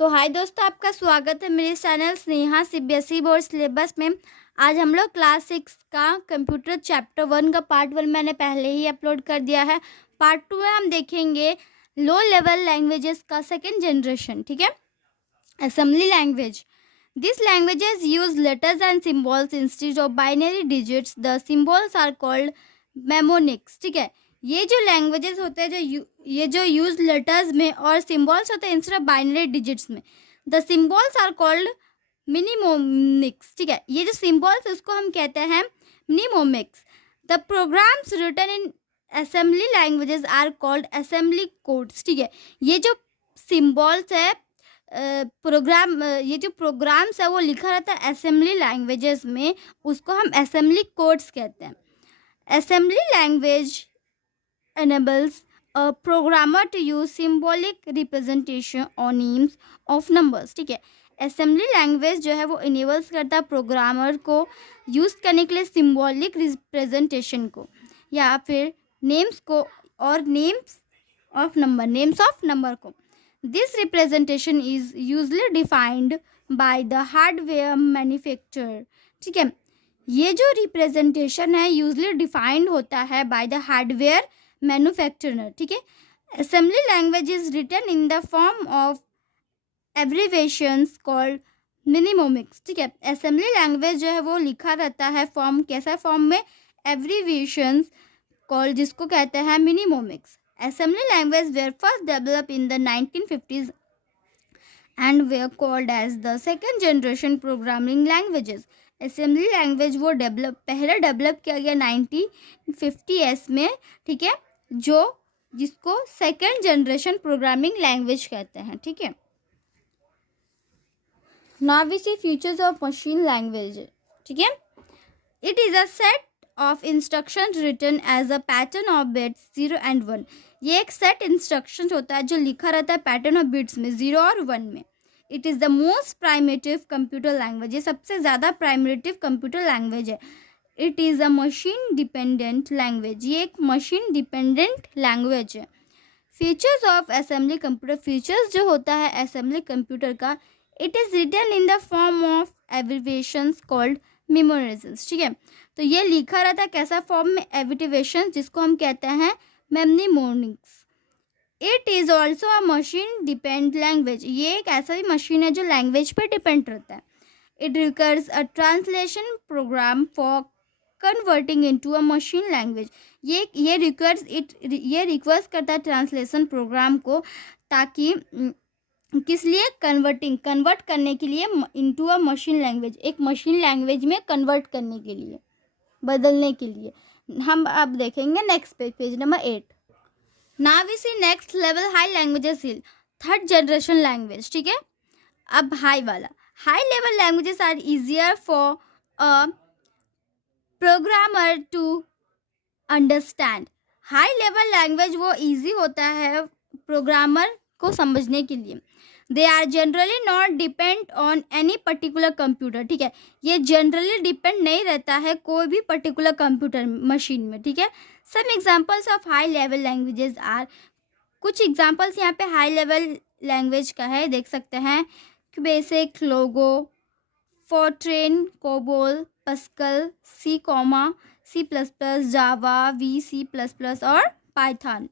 तो हाय दोस्तों, आपका स्वागत है मेरे channel Sneha CBSE board syllabus में। आज हम लोग क्लास 6 का कंप्यूटर चैप्टर 1 का पार्ट 1 मैंने पहले ही अपलोड कर दिया है। पार्ट 2 में हम देखेंगे लो लेवल लैंग्वेजेस का सेकेंड जनरेशन, ठीक है। Assembly language, this languages use letters and symbols instead of binary digits, the symbols are called mnemonics, ठीक है। ये जो लैंग्वेजेस होते हैं ये जो यूज लेटर्स में और सिम्बॉल्स होते हैं इंस्टेड ऑफ बाइनरी डिजिट्स में, the symbols are called mnemonics, ठीक है। ये जो सिम्बॉल्स उसको हम कहते हैं mnemonics. The programs written in assembly languages are called assembly codes, ठीक है। ये जो सिम्बॉल्स है ये जो प्रोग्राम्स है वो लिखा रहता है असेंबली लैंग्वेजेस में, उसको हम असेंबली कोड्स कहते हैं। Assembly language enables a programmer to use symbolic representation or names of numbers, ठीक है। असेंबली लैंग्वेज जो है वो इनेबल्स करता है प्रोग्रामर को यूज़ करने के लिए सिम्बॉलिक रिप्रेजेंटेशन को या फिर नेम्स को और नेम्स ऑफ नंबर को। This representation is usually defined by the hardware manufacturer, ठीक है। ये जो रिप्रेजेंटेशन है यूजली डिफाइंड होता है बाय द हार्डवेयर मैन्युफैक्चरर, ठीक है। Assembly language is written in the form of abbreviations called mnemonics, ठीक है। असेंबली लैंग्वेज जो है वो लिखा रहता है फॉर्म, कैसा फॉर्म में, एब्रीविएशंस कॉल्ड, जिसको कहते हैं mnemonics. Assembly language were first develop in the 1950s and were called as the second generation programming languages. Assembly language वो पहले डेवलप किया गया 1950s में, ठीक है, जिसको सेकेंड जनरेशन प्रोग्रामिंग लैंग्वेज कहते हैं, ठीक है। Now we see features of machine language, ठीक है। It is a set of instructions written as a pattern of bits 0 and 1। ये एक सेट इंस्ट्रक्शंस होता है जो लिखा रहता है पैटर्न ऑफ बिट्स में 0 और 1 में। It is the most primitive computer language, ये सबसे ज़्यादा प्राइमेटिव कंप्यूटर लैंग्वेज है। It is a machine dependent language, ये एक मशीन डिपेंडेंट लैंग्वेज है। Features of assembly computer, features जो होता है असेंबली कंप्यूटर का, it is written in the form of abbreviations called memorizations, ठीक है। तो ये लिखा रहता है कैसा फॉर्म में, एब्रीविएशंस, जिसको हम कहते हैं mnemonics. It is also a machine depend language, ये एक ऐसा भी मशीन है जो लैंग्वेज पे डिपेंड रहता है। It requires a translation program for converting into a machine language, ये रिक्वेस्ट करता है ट्रांसलेशन प्रोग्राम को, ताकि किस लिए, कन्वर्ट करने के लिए इनटू अ मशीन लैंग्वेज, एक मशीन लैंग्वेज में कन्वर्ट करने के लिए, बदलने के लिए। हम अब देखेंगे next page number 8। Now we see next level high languages hill, third generation language, ठीक है। अब हाई वाला, high level languages are easier for a programmer to understand. High level language वो इजी होता है प्रोग्रामर को समझने के लिए। They are generally not depend on any particular computer, ठीक है। ये जनरली डिपेंड नहीं रहता है कोई भी पर्टिकुलर कंप्यूटर मशीन में, ठीक है। Some examples of high level languages are, कुछ एग्जाम्पल्स यहाँ पे हाई लेवल लैंग्वेज का है, देख सकते हैं। BASIC, Logo, Fortran, COBOL, Pascal, C++, Java, C++ और पाइथन।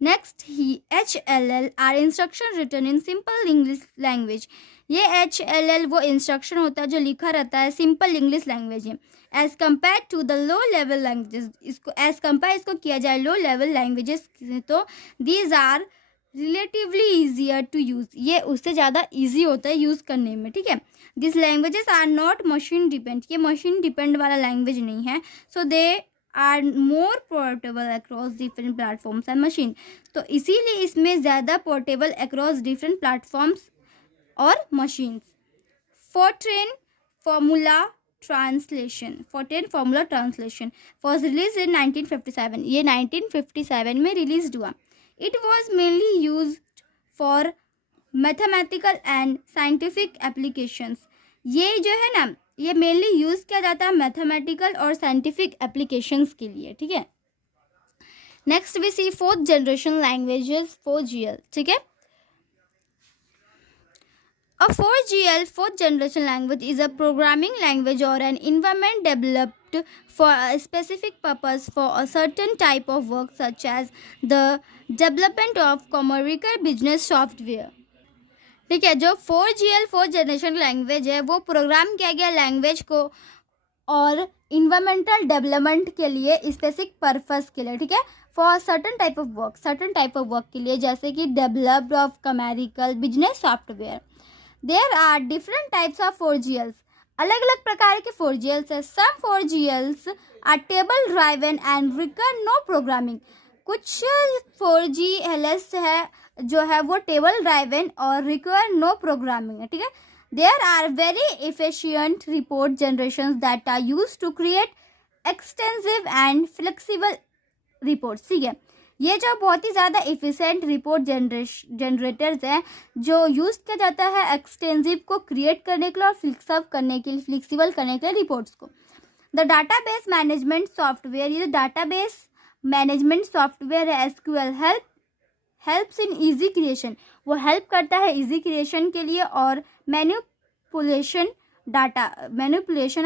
नेक्स्ट ही HLL are instruction written in simple English language. ये HLL वो इंस्ट्रक्शन होता है जो लिखा रहता है सिंपल इंग्लिश लैंग्वेज में, as compare to the low level languages. इसको किया जाए लो लेवल लैंग्वेजेस तो these are relatively easier to use, ये उससे ज़्यादा ईजी होता है यूज़ करने में, ठीक है। This languages are not machine depend, ये मशीन डिपेंड वाला लैंग्वेज नहीं है। So they are more portable across different platforms and machine, तो इसीलिए इसमें ज़्यादा पोर्टेबल अक्रॉस डिफरेंट प्लेटफॉर्म्स और machines. Fortran formula translation was release in 1957, ये 1957 में रिलीज हुआ। It was mainly use for mathematical and scientific applications, ये जो है ना ये मेनली यूज़ किया जाता है मैथमेटिकल और साइंटिफिक एप्लीकेशंस के लिए, ठीक है। Next we see fourth generation languages 4GL, ठीक है। A 4GL, fourth generation language, is a programming language or an environment developed for a specific purpose for a certain type of work, such as the development of commercial business software. ठीक है, जो 4GL, fourth generation language है, वो programme किया गया language को और environmental development के लिए, स्पेसिफिक पर्पस के लिए, ठीक है, for certain type of work के लिए, जैसे कि developed of commercial business software. There are different types of 4GLs. अलग अलग प्रकार के 4GLs है. Some 4GLs are table driven and require no programming. कुछ 4GLs है जो है वो टेबल ड्राइवन और रिक्वायर नो प्रोग्रामिंग है. ठीक है. There are very efficient report generations that are used to create extensive and flexible reports. ठीक है, ये जो बहुत ही ज़्यादा एफिशिएंट रिपोर्ट जनरेटर्स हैं जो यूज़ किया जाता है एक्सटेंसिव को क्रिएट करने के लिए और फ्लेक्सिबल करने के लिए रिपोर्ट्स को. द डाटाबेस मैनेजमेंट सॉफ्टवेयर, ये डाटाबेस मैनेजमेंट सॉफ्टवेयर है SQL helps in easy creation, वो हेल्प करता है इजी क्रिएशन के लिए और मैनिपुलेशन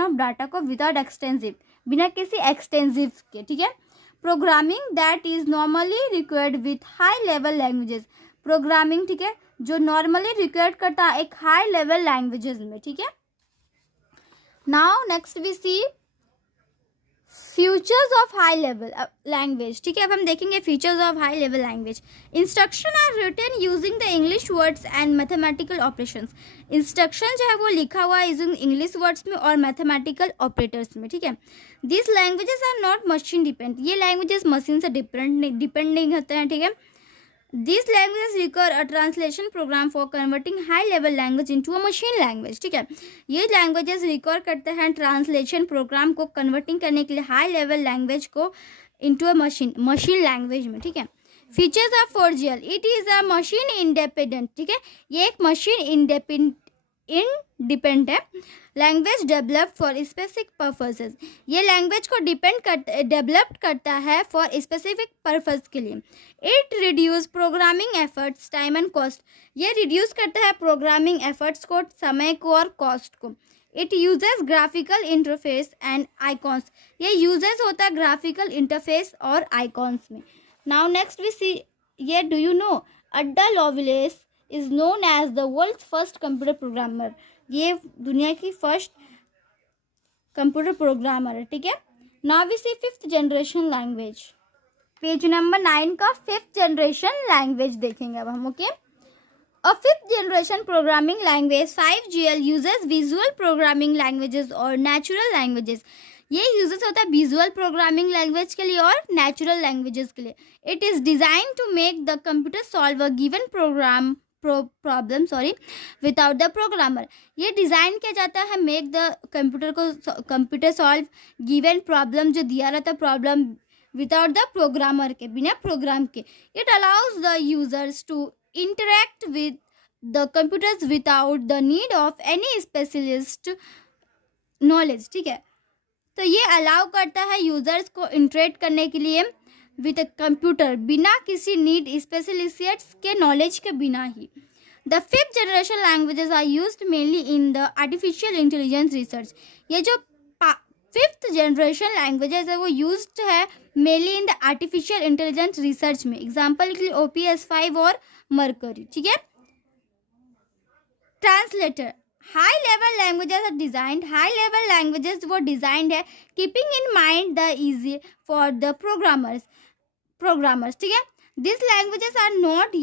ऑफ डाटा को विदाउट एक्सटेंसिव, बिना किसी एक्सटेंसिव के. ठीक है. Programming that is normally required with high level languages. Programming, ठीक है, जो नॉर्मली रिक्वायर्ड करता है एक हाई लेवल लैंग्वेजेस में. ठीक है. Now next we see features of high level language. ठीक है, अब हम देखेंगे features of high level language. Instruction are written using the English words and mathematical operations. Instruction जो है वो लिखा हुआ है यूजिंग इंग्लिश वर्ड्स में और मैथमेटिकल ऑपरेटर्स में. ठीक है. This languages are not machine depend. ये लैंग्वेजेस मशीन से डिपेंड नहीं होते हैं. ठीक है. These languages require a translation program for converting high-level language into a machine language. ठीक है, ये languages require करते हैं ट्रांसलेशन प्रोग्राम को कन्वर्टिंग करने के लिए हाई लेवल लैंग्वेज को into a मशीन लैंग्वेज में. ठीक है. Features of 4GL, it is a machine independent. ठीक है, ये एक मशीन इंडिपेंडेंट है. Language developed for specific purposes. ये लैंग्वेज को डेवलप्ड करता है फॉर स्पेसिफिक पर्पस के लिए. It reduce programming efforts, time and cost. ये रिड्यूस करता है प्रोग्रामिंग एफर्ट्स को, समय को और कॉस्ट को. It uses graphical interface and icons. ये यूजेस होता है ग्राफिकल इंटरफेस और आइकॉन्स में. नाउ नेक्स्ट वी सी, ये do you know Ada Lovelace is known as the world's first computer programmer. ये दुनिया की फर्स्ट कंप्यूटर प्रोग्रामर है. ठीक है. Now we see fifth generation language. Page number 9 का फिफ्थ जनरेशन लैंग्वेज देखेंगे अब हम. Okay. A fifth generation programming language 5GL uses visual programming languages और नेचुरल लैंग्वेजेस. ये यूजेस होता है विजुअल प्रोग्रामिंग लैंग्वेज के लिए और नेचुरल लैंग्वेजेस के लिए. It is design to make the computer solve a given problem without the programmer. ये डिज़ाइन किया जाता है make the computer solve given problem, जो दिया रहता है प्रॉब्लम विदाउट द प्रोग्रामर के, बिना प्रोग्राम के. It allows the users to interact with the computers without the need of any specialist knowledge. ठीक है, तो ये अलाउ करता है यूजर्स को इंटरेक्ट करने के लिए विद कंप्यूटर बिना किसी नीड स्पेशलिस्ट्स के नॉलेज के बिना ही. The fifth generation languages are used mainly in the artificial intelligence research. ये जो फिफ्थ जनरेशन लैंग्वेजेस है वो यूज्ड है mainly in the artificial intelligence research में. एग्जाम्पल के लिए OPS5 और मरकरी. ठीक है. Translator. High level languages are designed. High level languages वो डिजाइंड है keeping in mind the easy for the programmers. ठीक है. These languages are not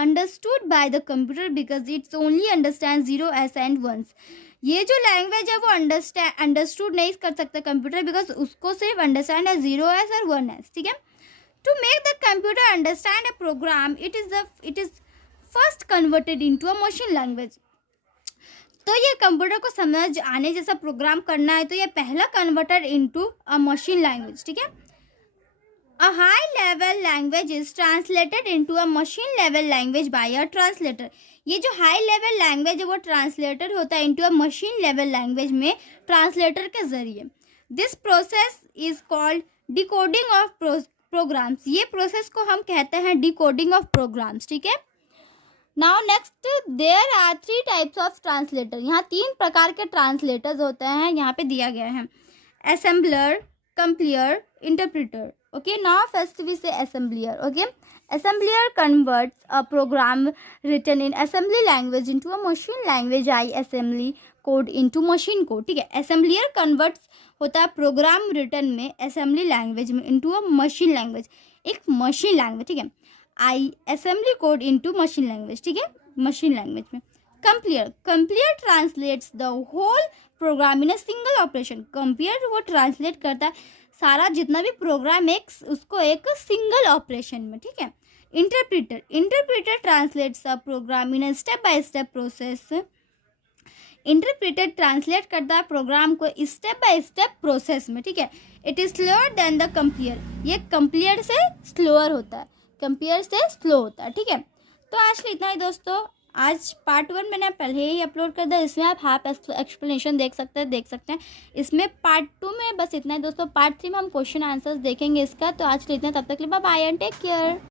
understood by the computer because it's only understands 0s and 1s. ये जो language है वो understood नहीं कर सकता कंप्यूटर बिकॉज उसको सिर्फ अंडरस्टैंड है 0s और 1s. ठीक है. To make the computer understand a program it is first converted into a machine language. तो ये कंप्यूटर को समझ आने जैसा प्रोग्राम करना है तो ये पहला converted into a machine language. ठीक है. A high level language is translated into a machine level language by a translator. ये जो हाई लेवल लैंग्वेज है वो ट्रांसलेटेड होता है into a machine level language में ट्रांसलेटर के जरिए. This process is called decoding of programs. ये प्रोसेस को हम कहते हैं डिकोडिंग ऑफ प्रोग्राम्स. ठीक है. Now next, there are 3 types of translator. यहाँ 3 प्रकार के ट्रांसलेटर्स होते हैं, यहाँ पे दिया गया है। Assembler, compiler, interpreter. Okay, now first we say assembler. Okay, assembler converts a program written in assembly language into a machine language, i assembly code into machine code। ठीक है, assembler converts होता है प्रोग्राम रिटर्न में assembly language में into a machine language, एक machine language. ठीक है, I assembly code into machine language. ठीक है, मशीन लैंग्वेज में। Compiler translates the whole program in a single operation. Compiler वो ट्रांसलेट करता है सारा जितना भी प्रोग्राम है उसको एक सिंगल ऑपरेशन में। ठीक है, interpreter translates a program in a step by step process. Interpreter translate करता है प्रोग्राम को स्टेप बाय स्टेप प्रोसेस में। ठीक है, it is slower than the compiler. ये कंप्लियर से स्लोअर होता है, कंप्लियर से स्लो होता है। ठीक है, तो आज के इतना ही दोस्तों। आज पार्ट 1 मैंने पहले ही अपलोड कर दिया, इसमें आप हाफ एक्सप्लेनेशन देख सकते हैं। इसमें पार्ट 2 में बस इतना ही दोस्तों। पार्ट 3 में हम क्वेश्चन आंसर्स देखेंगे इसका। तो आज के लिए इतना, तब तक के लिए bye bye and take care.